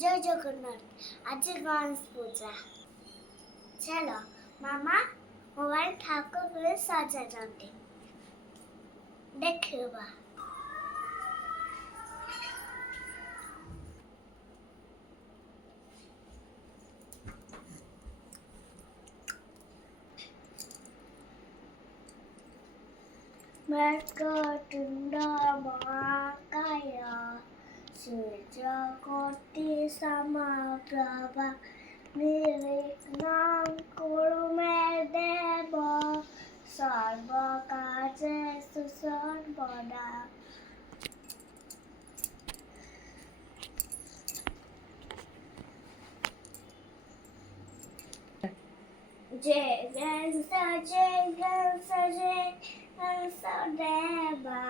जय जगन्नाथ। आज गणेश पूजा। चलो मामा मोबाइल ठाकुर করে সাজাতে देखिएगा। Merkatunda Mahakaya Sujagoti Samaprabha Nirvignam Kurumedeva Sarvakajesu Sarvada। जय गणेश देवा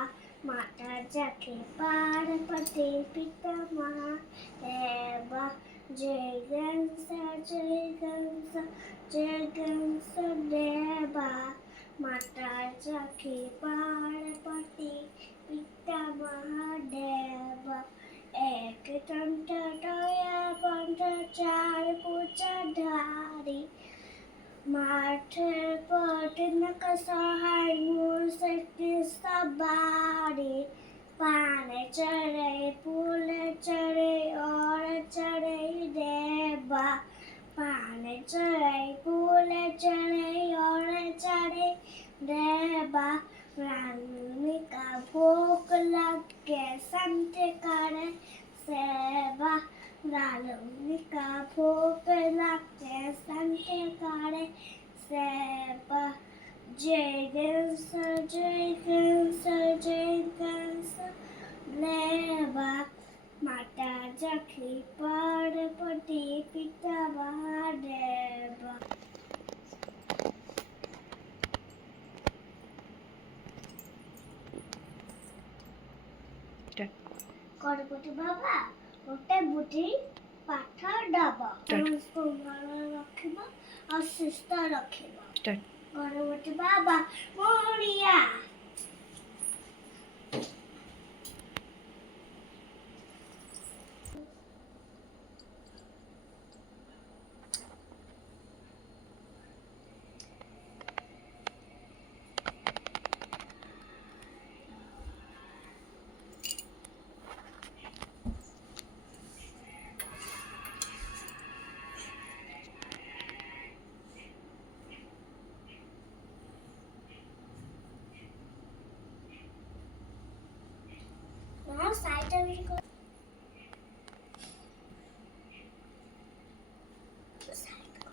माता जके पार्वती पिता महादेवा। जय गणेश देवा माता जके पार्वती पिता महादेवा। एक दंत दया बंध चार भुजाधारी माथे पटन का सहाय मूल शक्ति सवारी। पाने चढ़े फूल चढ़े और चढ़े देवा। पाने चढ़े फूल चढ़े और चढ़े देवा। रानी का भोग लग के संत करे सेवा। रानी का भोग लग के संत करे सेवा। जय गणेश देवा माता जकी पार्वती पिता महादेवा। गणपति बाबा गोटे बुद्धि पाठ दब उसको मन रखिब और सुस्थ रखिब। गणपति बाबा Moriya. Now side we go.